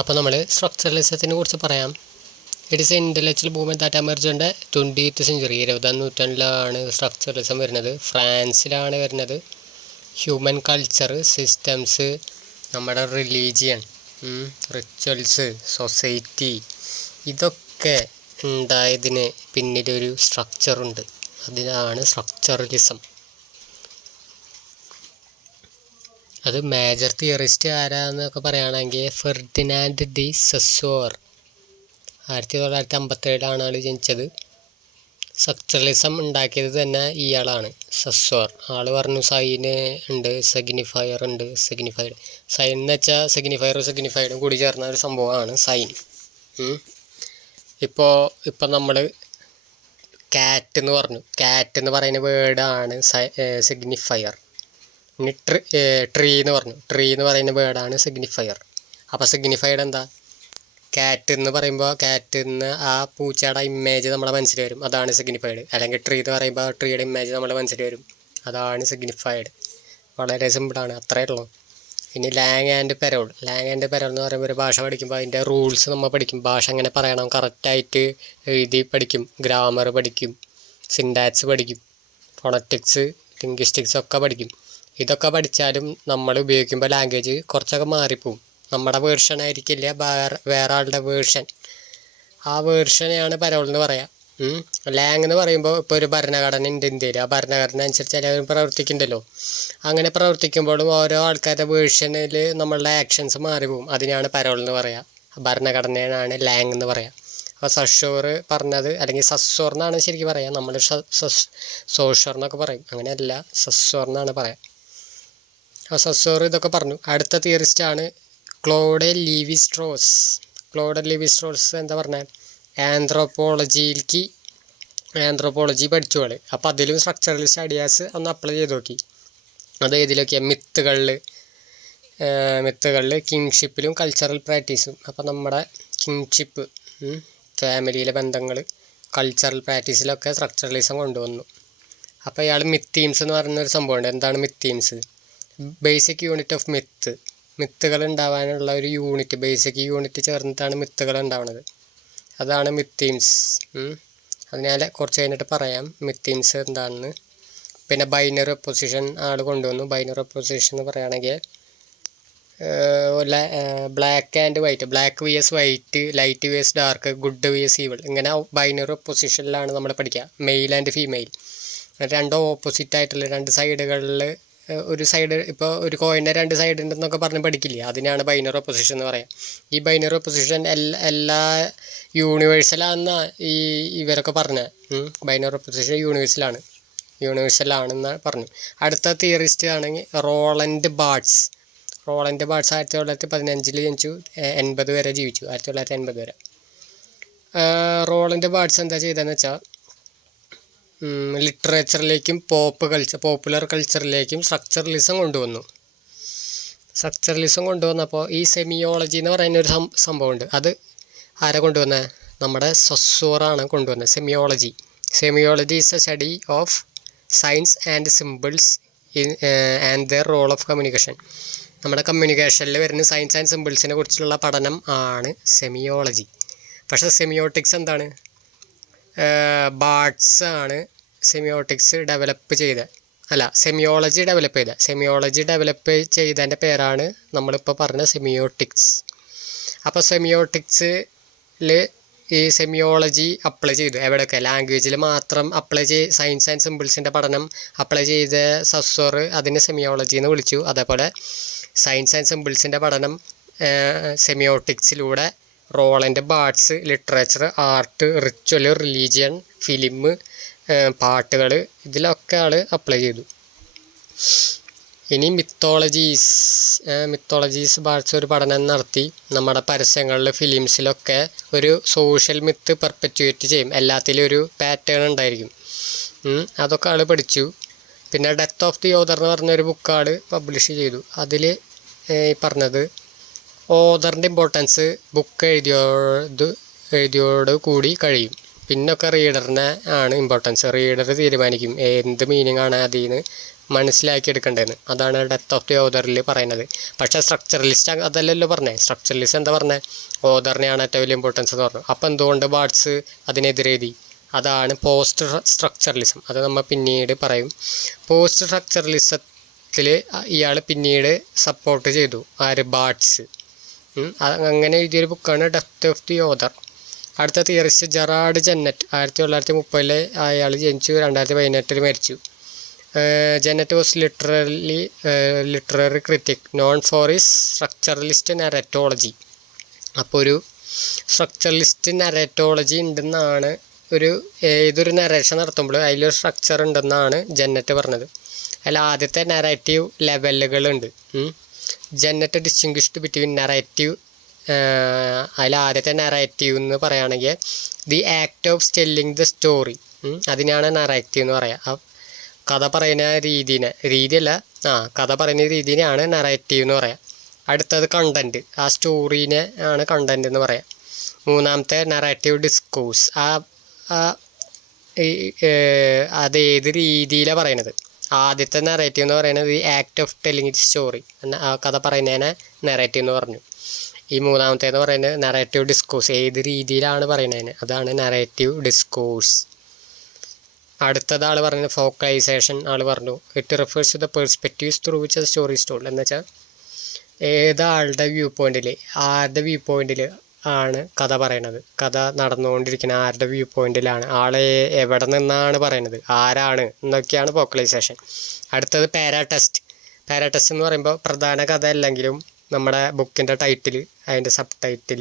അപ്പോൾ നമ്മൾ സ്ട്രക്ചറലിസത്തിനെ കുറിച്ച് പറയാം. It is A intellectual movement that emerge 20th century 20ാം നൂറ്റാണ്ടിലാണ് സ്ട്രക്ചറലിസം വരുന്നത്. ഫ്രാൻസിലാണ് വരുന്നത്. ഹ്യൂമൻ കൾച്ചർ, സിസ്റ്റംസ്, നമ്മുടെ റിലീജിയൻ, റിച്വൽസ്, സൊസൈറ്റി, ഇതൊക്കെ ഉണ്ടായതിന് പിന്നിലൊരു സ്ട്രക്ചറുണ്ട്. അതിനാണ് സ്ട്രക്ചറലിസം. അത് മേജർ തിയറിസ്റ്റ് ആരാന്നൊക്കെ പറയുകയാണെങ്കിൽ ഫെർഡിനാൻഡ് ഡി സസ്സോർ. 1957 ആൾ ജനിച്ചത്. സ്ട്രക്ചറലിസം ഉണ്ടാക്കിയത് തന്നെ ഇയാളാണ്, സസ്സോർ. ആൾ പറഞ്ഞു സൈന് ഉണ്ട്, സിഗ്നിഫയർ ഉണ്ട്. സൈൻ എന്ന് വെച്ചാൽ സിഗ്നിഫയറും കൂടി ചേർന്ന ഒരു സംഭവമാണ് സൈൻ. ഇപ്പോൾ നമ്മൾ കാറ്റ് എന്ന് പറഞ്ഞു. കാറ്റ് എന്ന് പറയുന്ന വേർഡാണ് സിഗ്നിഫയർ. ഇനി ട്രീ എന്ന് പറഞ്ഞു. ട്രീ എന്ന് പറയുന്ന വേർഡാണ് സിഗ്നിഫയർ. അപ്പോൾ സിഗ്നിഫൈഡ് എന്താ? കാറ്റ് എന്ന് പറയുമ്പോൾ കാറ്റിന്ന് ആ പൂച്ചയുടെ ഇമേജ് നമ്മുടെ മനസ്സിൽ വരും, അതാണ് സിഗ്നിഫൈഡ്. അല്ലെങ്കിൽ ട്രീ എന്ന് പറയുമ്പോൾ ട്രീയുടെ ഇമേജ് നമ്മുടെ മനസ്സിൽ വരും, അതാണ് സിഗ്നിഫൈഡ്. വളരെ സിമ്പിളാണ്, അത്രയേ ഉള്ളൂ. ഇനി ലാങ് ആൻഡ് പെരോൾ എന്ന് പറയുമ്പോൾ ഒരു ഭാഷ പഠിക്കുമ്പോൾ അതിൻ്റെ റൂൾസ് നമ്മൾ പഠിക്കും. ഭാഷ എങ്ങനെ പറയണം കറക്റ്റായിട്ട് എഴുതി പഠിക്കും. ഗ്രാമർ പഠിക്കും, സിൻടാക്സ് പഠിക്കും, ഫോണറ്റിക്സ്, ലിംഗ്വിസ്റ്റിക്സ് ഒക്കെ പഠിക്കും. ഇതൊക്കെ പഠിച്ചാലും നമ്മൾ ഉപയോഗിക്കുമ്പോൾ ലാംഗ്വേജ് കുറച്ചൊക്കെ മാറിപ്പോവും. നമ്മുടെ വേർഷൻ ആയിരിക്കില്ല, വേറെ ആളുടെ വേർഷൻ. ആ വേർഷനെയാണ് പരോൾ എന്ന് പറയാം. ലാങ് എന്ന് പറയുമ്പോൾ ഇപ്പോൾ ഒരു ഭരണഘടന ഉണ്ട് ഇന്ത്യയിൽ. ആ ഭരണഘടന അനുസരിച്ച് എല്ലാവരും പ്രവർത്തിക്കുന്നുണ്ടല്ലോ. അങ്ങനെ പ്രവർത്തിക്കുമ്പോഴും ഓരോ ആൾക്കാരുടെ വേർഷനിൽ നമ്മളുടെ ആക്ഷൻസ് മാറിപ്പോവും. അതിനാണ് പരോൾ എന്ന് പറയാം. ഭരണഘടനയാണ് ലാങ് എന്ന് പറയാം. അപ്പോൾ സഷോർ പറഞ്ഞത്, അല്ലെങ്കിൽ സസ്സോർ എന്നാണ് ശരിക്കും പറയാം. നമ്മൾ സോഷോർ എന്നൊക്കെ പറയും. അങ്ങനെയല്ല, സസ്സോർ എന്നാണ് പറയാം. അപ്പോൾ സസ്സോർ ഇതൊക്കെ പറഞ്ഞു. അടുത്ത തിയറിസ്റ്റാണ് ക്ലോഡ് ലേവി സ്ട്രോസ്. എന്താ പറഞ്ഞത്? ആന്ത്രോപോളജി പഠിച്ചു ആള്. അപ്പോൾ അതിലും സ്ട്രക്ചറലിസ്റ്റ് ഐഡിയാസ് ഒന്ന് അപ്ലൈ ചെയ്ത് നോക്കി. അത് ഏതിലൊക്കെയാണ്? മിത്തുകളിൽ കിങ്ഷിപ്പിലും കൾച്ചറൽ പ്രാക്ടീസും. അപ്പോൾ നമ്മുടെ കിങ്ഷിപ്പ്, ഫാമിലിയിലെ ബന്ധങ്ങൾ, കൾച്ചറൽ പ്രാക്ടീസിലൊക്കെ സ്ട്രക്ചറലിസം കൊണ്ടുവന്നു. അപ്പോൾ ഇയാൾ മിത്ത് തീംസ് എന്ന് പറയുന്നൊരു സംഭവമുണ്ട്. എന്താണ് myth themes? Basic unit of മിത്തുകൾ ഉണ്ടാവാനുള്ള ഒരു യൂണിറ്റ്, ബേസിക് യൂണിറ്റ് ചേർന്നിട്ടാണ് മിത്തുകൾ ഉണ്ടാവുന്നത്. അതാണ് മിത്ത് തീംസ്. അതിനാൽ കുറച്ച് കഴിഞ്ഞിട്ട് പറയാം മിത്ത് തീംസ് എന്താണെന്ന്. പിന്നെ ബൈനറി ഒപ്പോസിഷൻ ആൾ കൊണ്ടുവന്നു. ബൈനറി ഒപ്പോസിഷൻ എന്ന് പറയുകയാണെങ്കിൽ black and white, black versus white, light versus dark, good versus evil. ഇങ്ങനെ ബൈനറി ഒപ്പോസിഷനിലാണ് നമ്മൾ പഠിക്കുക. മെയിൽ ആൻഡ് ഫീമെയിൽ, രണ്ടോ ഓപ്പോസിറ്റ് ആയിട്ടുള്ള രണ്ട് സൈഡുകളിൽ ഒരു സൈഡ്, ഇപ്പോൾ ഒരു കോയിൻ്റെ രണ്ട് സൈഡ് ഉണ്ടെന്നൊക്കെ പറഞ്ഞ് പഠിക്കില്ല. അതിനാണ് ബൈനറി ഒപ്പോസിഷൻ എന്ന് പറയാം. ഈ ബൈനറി ഒപ്പോസിഷൻ എല്ലാ യൂണിവേഴ്സലാണെന്ന് ഇവരൊക്കെ പറഞ്ഞത്. ബൈനറി ഒപ്പോസിഷൻ യൂണിവേഴ്സലാണെന്ന് പറഞ്ഞു. അടുത്ത തിയറിസ്റ്റ് ആണെങ്കിൽ റോളണ്ട് ബാർട്സ്. 1915 ജനിച്ചു, 80 വരെ ജീവിച്ചു. 1980 വരെ. റോളണ്ട് ബാർട്സ് എന്താ ചെയ്തതെന്ന് വെച്ചാൽ ലിറ്ററേച്ചറിലേക്കും പോപ്പുലർ കൾച്ചറിലേക്കും സ്ട്രക്ചറലിസം കൊണ്ടുവന്നപ്പോൾ ഈ സെമിയോളജി എന്ന് പറയുന്ന ഒരു സംഭവമുണ്ട്. അത് ആരാ കൊണ്ടുവന്നത്? നമ്മുടെ സസ്സോറാണ് കൊണ്ടുവന്നത്. Semiology is a study of signs and symbols and their role of communication. നമ്മുടെ കമ്മ്യൂണിക്കേഷനിൽ വരുന്ന സയൻസ് ആൻഡ് സിമ്പിൾസിനെ കുറിച്ചുള്ള പഠനം ആണ് സെമിയോളജി. പക്ഷേ സെമിയോട്ടിക്സ് എന്താണ്? ബാർട്സ് ആണ് സെമിയോളജി ഡെവലപ്പ് ചെയ്തതിൻ്റെ പേരാണ് നമ്മളിപ്പോൾ പറഞ്ഞ സെമിയോട്ടിക്സ്. അപ്പോൾ സെമിയോട്ടിക്സിൽ ഈ സെമിയോളജി അപ്ലൈ ചെയ്തു. എവിടെയൊക്കെ? ലാംഗ്വേജിൽ മാത്രം അപ്ലൈ സയൻസ് ആൻഡ് സിമ്പിൾസിൻ്റെ പഠനം അപ്ലൈ ചെയ്ത സസ്സോർ അതിനെ സെമിയോളജി എന്ന് വിളിച്ചു. അതേപോലെ സയൻസ് ആൻഡ് സിമ്പിൾസിൻ്റെ പഠനം സെമിയോട്ടിക്സിലൂടെ Roland Barthes literature, art, ritual, religion, film, പാട്ടുകൾ, ഇതിലൊക്കെ ആൾ അപ്ലൈ ചെയ്തു. ഇനി മിത്തോളജീസ് ബാർട്സ് ഒരു പഠനം നടത്തി. നമ്മുടെ പരസ്യങ്ങളിൽ, ഫിലിംസിലൊക്കെ ഒരു സോഷ്യൽ മിത്ത് പെർപ്പച്വേറ്റ് ചെയ്യും. എല്ലാത്തിലും ഒരു പാറ്റേൺ ഉണ്ടായിരിക്കും. അതൊക്കെ ആൾ പഠിച്ചു. പിന്നെ ഡെത്ത് ഓഫ് ദി ഓതർ എന്ന് പറഞ്ഞൊരു ബുക്ക് ആൾ പബ്ലിഷ് ചെയ്തു. അതിൽ പറഞ്ഞത് ഓതറിൻ്റെ ഇമ്പോർട്ടൻസ് ബുക്ക് എഴുതിയോട് കൂടി കഴിയും. പിന്നൊക്കെ റീഡറിനെ ആണ് ഇമ്പോർട്ടൻസ്. റീഡർ തീരുമാനിക്കും എന്ത് മീനിങ് ആണ് അതിൽ നിന്ന് മനസ്സിലാക്കിയെടുക്കേണ്ടതെന്ന്. അതാണ് ഡെത്ത് ഓഫ് ദി ഓതറിൽ പറയുന്നത്. പക്ഷേ സ്ട്രക്ചറലിസ്റ്റ് അതല്ലല്ലോ പറഞ്ഞത്. സ്ട്രക്ചറലിസ്റ്റ് എന്താ പറഞ്ഞത്? ഓതറിനെയാണ് ഏറ്റവും വലിയ ഇമ്പോർട്ടൻസ് എന്ന് പറഞ്ഞു. അപ്പോൾ എന്തുകൊണ്ട് ബാർട്സ് അതിനെതിരെഴുതി? അതാണ് പോസ്റ്റ് സ്ട്രക്ചറലിസം. അത് നമ്മൾ പിന്നീട് പറയും. പോസ്റ്റ് സ്ട്രക്ചറലിസത്തിൽ ഇയാൾ പിന്നീട് സപ്പോർട്ട് ചെയ്തു. ആര്? ബാർട്സ്. അങ്ങനെ എഴുതിയൊരു ബുക്കാണ് ഡെത്ത് ഓഫ് ദി ഓതർ. അടുത്ത തിയറിസ്റ്റ് ജെറാർഡ് ജെന്നറ്റ്. 1930 അയാൾ ജനിച്ചു, 2018 മരിച്ചു. Genette was literary critic known for his structuralist narratology. അപ്പോൾ ഒരു സ്ട്രക്ചറലിസ്റ്റ് നരറ്റോളജി ഉണ്ടെന്നാണ്, ഏതൊരു നരേഷൻ നടത്തുമ്പോൾ അതിലൊരു സ്ട്രക്ചർ ഉണ്ടെന്നാണ് ജെന്നറ്റ് പറഞ്ഞത്. അതിൽ ആദ്യത്തെ നറേറ്റീവ് ലെവലുകളുണ്ട്. Genette distinguished between narrative. അതിൽ ആദ്യത്തെ നറേറ്റീവ് എന്ന് പറയുകയാണെങ്കിൽ the act of telling the story. അതിനാണ് നറേറ്റീവ് എന്ന് പറയുക. കഥ പറയുന്ന കഥ പറയുന്ന രീതിനെയാണ് നറേറ്റീവ് എന്ന് പറയുക. അടുത്തത് കണ്ടൻറ്റ്. ആ സ്റ്റോറീനെ ആണ് കണ്ടൻറ്റ് എന്ന് പറയാം. മൂന്നാമത്തെ നറേറ്റീവ് ഡിസ്കോഴ്സ്. അത് ഏത് രീതിയിലാണ് പറയുന്നത്. ആദ്യത്തെ നറേറ്റീവ് എന്ന് പറയുന്നത് ഈ act of telling the story, ആ കഥ പറയുന്നതിനെ നറേറ്റീവ് എന്ന് പറഞ്ഞു. ഈ മൂന്നാമത്തേന്ന് പറയുന്നത് നറേറ്റീവ് ഡിസ്കോഴ്സ്, ഏത് രീതിയിലാണ് പറയുന്നതിന്, അതാണ് നറേറ്റീവ് ഡിസ്കോഴ്സ്. അടുത്തത് ആൾ പറയുന്നത് ഫോക്കലൈസേഷൻ. ആൾ പറഞ്ഞു it refers to the perspectives through which the story is told. എന്ന് വെച്ചാൽ ആരുടെ വ്യൂ പോയിന്റിൽ ആണ് കഥ പറയണത്, കഥ നടന്നുകൊണ്ടിരിക്കുന്ന ആരുടെ വ്യൂ പോയിന്റിലാണ്, ആളെ എവിടെ നിന്നാണ് പറയുന്നത്, ആരാണ് എന്നൊക്കെയാണ് ഫോക്കലൈസേഷൻ. അടുത്തത് പാരാടെസ്റ്റ് എന്ന് പറയുമ്പോൾ പ്രധാന കഥ അല്ലെങ്കിലും നമ്മുടെ ബുക്കിൻ്റെ ടൈറ്റിൽ, അതിൻ്റെ സബ് ടൈറ്റിൽ,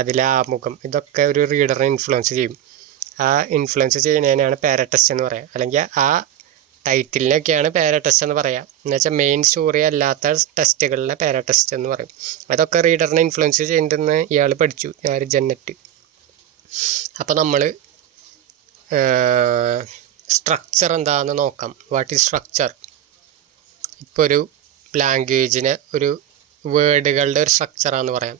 അതിലെ ആമുഖം, ഇതൊക്കെ ഒരു റീഡറിനെ ഇൻഫ്ലുവൻസ് ചെയ്യും. ആ ഇൻഫ്ലുവൻസ് ചെയ്യുന്നതിനാണ് പാരാടെസ്റ്റ് എന്ന് പറയുക. അല്ലെങ്കിൽ ആ ടൈറ്റിലിനൊക്കെയാണ് പാരാടെസ്റ്റ് എന്ന് പറയുക. എന്നുവെച്ചാൽ മെയിൻ സ്റ്റോറി അല്ലാത്ത ടെസ്റ്റുകളിലെ പാരാടെസ്റ്റ് എന്ന് പറയും. അതൊക്കെ റീഡറിനെ ഇൻഫ്ലുവൻസ് ചെയ്യുന്നതെന്ന് ഇയാൾ പഠിച്ചു, ജെന്നറ്റ്. അപ്പോൾ നമ്മൾ സ്ട്രക്ചർ എന്താണെന്ന് നോക്കാം. What is structure? ഇപ്പോൾ ഒരു ലാംഗ്വേജിന് ഒരു വേർഡുകളുടെ ഒരു സ്ട്രക്ചറാണെന്ന് പറയാം.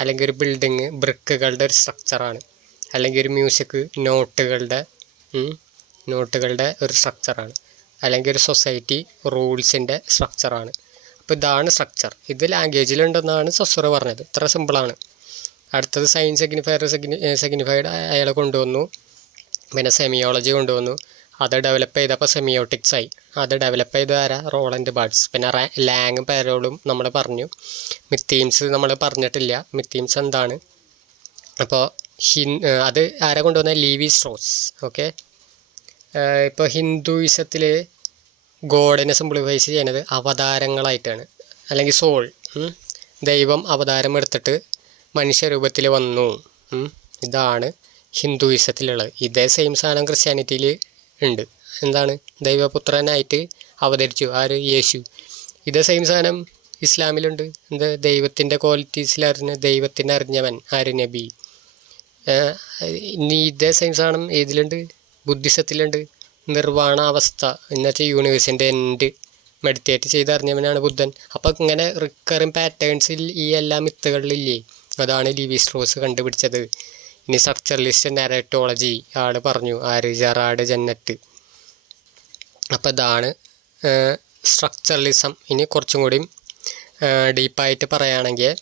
അല്ലെങ്കിൽ ഒരു ബിൽഡിങ് ബ്രിക്കുകളുടെ ഒരു സ്ട്രക്ചറാണ്. അല്ലെങ്കിൽ ഒരു മ്യൂസിക് നോട്ടുകളുടെ ഒരു സ്ട്രക്ചറാണ്. അല്ലെങ്കിൽ ഒരു സൊസൈറ്റി റൂൾസിൻ്റെ സ്ട്രക്ചറാണ്. അപ്പോൾ ഇതാണ് സ്ട്രക്ചർ. ഇത് ലാംഗ്വേജിലുണ്ടെന്നാണ് സൊസർ പറഞ്ഞത്. ഇത്ര സിമ്പിളാണ്. അടുത്തത് സൈൻ സിഗ്നിഫൈഡ് അയാൾ കൊണ്ടുവന്നു. പിന്നെ സെമിയോളജി കൊണ്ടുവന്നു. അത് ഡെവലപ്പ് ചെയ്തപ്പോൾ സെമിയോട്ടിക്സ് ആയി. അത് ഡെവലപ്പ് ചെയ്ത ആരാ? റോളൻഡ് ബാർട്സ്. പിന്നെ ലാങ് പാരോളും നമ്മൾ പറഞ്ഞു. മിത്തീംസ് നമ്മൾ പറഞ്ഞിട്ടില്ല. മിത്തീംസ് എന്താണ്? അപ്പോൾ അത് ആരാ കൊണ്ടുവന്ന? ലീവി സ്ട്രോസ്. ഓക്കെ. ഇപ്പോൾ ഹിന്ദുയിസത്തിൽ ഗോഡിനെ സിംപ്ലിഫൈസ് ചെയ്യുന്നത് അവതാരങ്ങളായിട്ടാണ്. അല്ലെങ്കിൽ സോൾ, ദൈവം അവതാരം എടുത്തിട്ട് മനുഷ്യരൂപത്തിൽ വന്നു. ഇതാണ് ഹിന്ദുയിസത്തിലുള്ളത്. ഇതേ സെയിം സാധനം ക്രിസ്ത്യാനിറ്റിയിൽ ഉണ്ട്. എന്താണ്? ദൈവപുത്രനായിട്ട് അവതരിച്ചു. ആര്? യേശു. ഇതേ സെയിം സാധനം ഇസ്ലാമിലുണ്ട്. ദൈവത്തിൻ്റെ ക്വാളിറ്റീസിലറിഞ്ഞ ദൈവത്തിനെ അറിഞ്ഞവൻ ആര്? നബി. ഇനി ഇതേ സെയിം സാധനം ഏതിലുണ്ട്? ബുദ്ധിസത്തിലുണ്ട്. നിർവ്വാണ അവസ്ഥ എന്നുവെച്ചാൽ യൂണിവേഴ്സിൻ്റെ എൻഡ് മെഡിറ്റേറ്റ് ചെയ്തറിഞ്ഞവനാണ് ബുദ്ധൻ. അപ്പോൾ ഇങ്ങനെ റിക്കറിങ് പാറ്റേൺസിൽ ഈ എല്ലാ മിത്തുകളിലില്ലേ, അതാണ് ലീവി സ്ട്രോസ് കണ്ടുപിടിച്ചത്. ഇനി സ്ട്രക്ചറലിസ്റ്റ് നരേറ്റോളജി ആൾ പറഞ്ഞു. ആര്? ജെറാർഡ് ജെന്നറ്റ്. അപ്പോൾ ഇതാണ് സ്ട്രക്ചറലിസം. ഇനി കുറച്ചും കൂടി ഡീപ്പായിട്ട് പറയുകയാണെങ്കിൽ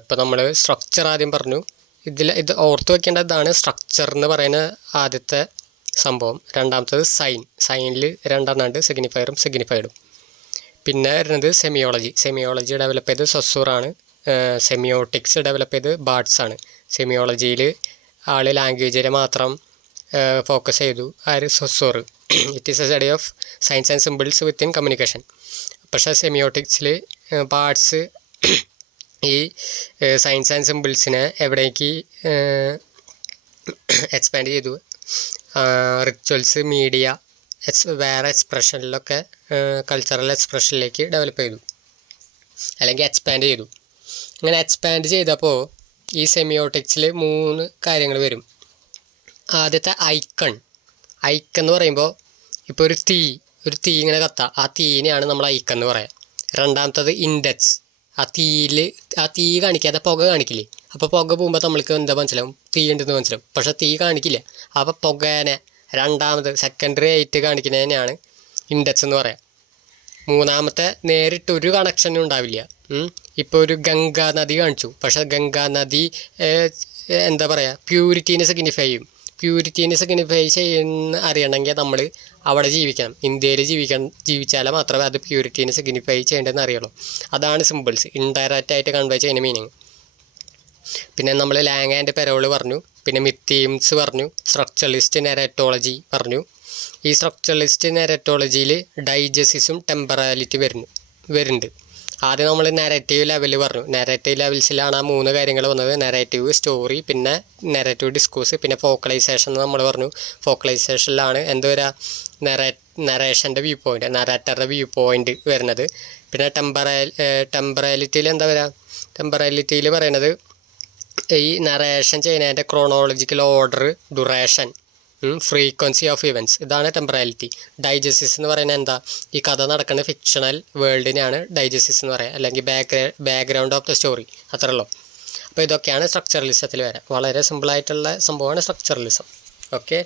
ഇപ്പോൾ നമ്മൾ സ്ട്രക്ചർ ആദ്യം പറഞ്ഞു. ഇത് ഓർത്ത് വയ്ക്കേണ്ടതാണ്. സ്ട്രക്ചർ എന്ന് പറയുന്ന ആദ്യത്തെ സംഭവം. രണ്ടാമത്തത് സൈനിൽ രണ്ടെണ്ണം ഉണ്ട്, സിഗ്നിഫയറും സിഗ്നിഫൈഡും. പിന്നെ വരുന്നത് സെമിയോളജി ഡെവലപ്പ് ചെയ്ത് സൊസൂറാണ്. സെമിയോട്ടിക്സ് ഡെവലപ്പ് ചെയ്ത് ബാർട്സ് ആണ്. സെമിയോളജിയിൽ ആൾ ലാംഗ്വേജിനെ മാത്രം ഫോക്കസ് ചെയ്തു. ആര്? Saussure. It is a study of signs and symbols within communication. പക്ഷേ സെമിയോട്ടിക്സിൽ ബാർട്സ് ഈ സയൻസ് ആൻഡ് സിമ്പിൾസിനെ എവിടേക്ക് എക്സ്പാൻഡ് ചെയ്തു? റിച്വൽസ്, മീഡിയ, വേറെ എക്സ്പ്രഷനിലൊക്കെ കൾച്ചറൽ എക്സ്പ്രഷനിലേക്ക് ഡെവലപ്പ് ചെയ്തു, അല്ലെങ്കിൽ എക്സ്പാൻഡ് ചെയ്തു. ഇങ്ങനെ എക്സ്പാൻഡ് ചെയ്തപ്പോൾ ഈ സെമിയോട്ടിക്സിൽ 3 കാര്യങ്ങൾ വരും. ആദ്യത്തെ ഐക്കൺ എന്ന് പറയുമ്പോൾ ഇപ്പോൾ ഒരു തീ ഇങ്ങനെ കത്താം. ആ തീനെയാണ് നമ്മൾ ഐക്കൺ എന്ന് പറയാം. രണ്ടാമത്തത് ഇൻഡെക്സ്. ആ തീ കാണിക്കാതെ പുക കാണിക്കില്ലേ? അപ്പോൾ പുക പോകുമ്പോൾ നമ്മൾക്ക് എന്താ മനസ്സിലാവും? തീ ഉണ്ടെന്ന് മനസ്സിലാവും. പക്ഷേ തീ കാണിക്കില്ല. അപ്പോൾ പുകേനെ രണ്ടാമത് സെക്കൻഡറി ആയിട്ട് കാണിക്കുന്നതിനെയാണ് ഇൻഡെക്സ് എന്ന് പറയാം. മൂന്നാമത്തെ നേരിട്ടൊരു കണക്ഷനും ഉണ്ടാവില്ല. ഇപ്പോൾ ഒരു ഗംഗാ നദി കാണിച്ചു, പക്ഷേ ഗംഗാ നദി എന്താ പറയുക, പ്യൂരിറ്റീനെ സിഗ്നിഫൈ ചെയ്യും. പ്യൂരിറ്റീനെ സിഗ്നിഫൈ ചെയ്യുന്ന അറിയണമെങ്കിൽ നമ്മൾ അവിടെ ജീവിക്കണം, ഇന്ത്യയിൽ ജീവിച്ചാലേ മാത്രമേ അത് പ്യൂരിറ്റീനെ സിഗ്നിഫൈ ചെയ്യേണ്ടതെന്ന് അറിയുള്ളൂ. അതാണ് സിമ്പിൾസ് ഇൻഡയറക്റ്റ് ആയിട്ട് കൺവേ ചെയ്യുന്ന മീനിങ്. പിന്നെ നമ്മൾ ലാങ് ആൻഡ് പെരോൾ പറഞ്ഞു, പിന്നെ മിത്തീംസ് പറഞ്ഞു, സ്ട്രക്ചറലിസ്റ്റ് നെറേറ്റോളജി പറഞ്ഞു. ഈ സ്ട്രക്ചറലിസ്റ്റ് നെറേറ്റോളജിയിൽ ഡൈജസിസും ടെമ്പറാലിറ്റി വരുന്നുണ്ട്. ആദ്യം നമ്മൾ നെറേറ്റീവ് ലെവൽ പറഞ്ഞു. നെറേറ്റീവ് ലെവൽസിലാണ് ആ 3 കാര്യങ്ങൾ വന്നത്: നെറേറ്റീവ്, സ്റ്റോറി, പിന്നെ നെറേറ്റീവ് ഡിസ്കോഴ്സ്, പിന്നെ ഫോക്കലൈസേഷൻ എന്ന് നമ്മൾ പറഞ്ഞു. ഫോക്കലൈസേഷനിലാണ് എന്ത് വരിക, നറേഷൻ്റെ വ്യൂ പോയിൻ്റ്, നറേറ്ററുടെ വ്യൂ പോയിൻ്റ് വരുന്നത്. പിന്നെ ടെമ്പറാലിറ്റിയിൽ എന്താ വരിക, ടെമ്പറാലിറ്റിയിൽ പറയുന്നത് ഈ നറേഷൻ ചെയ്യുന്നതിൻ്റെ chronological order, duration, frequency of events, ഇതാണ് ടെമ്പറാലിറ്റി. ഡൈജസിസ് എന്ന് പറയുന്നത് എന്താ, ഈ കഥ നടക്കുന്ന ഫിക്ഷണൽ വേൾഡിനെയാണ് ഡൈജസിസ് എന്ന് പറയുക, അല്ലെങ്കിൽ ബാക്ക്ഗ്രൗണ്ട് ഓഫ് ദ സ്റ്റോറി, അത്രേ ഉള്ളൂ. അപ്പോൾ ഇതൊക്കെയാണ് സ്ട്രക്ചറലിസത്തിൽ വരാം. വളരെ സിമ്പിളായിട്ടുള്ള സംഭവമാണ് സ്ട്രക്ചറലിസം. ഓക്കെ.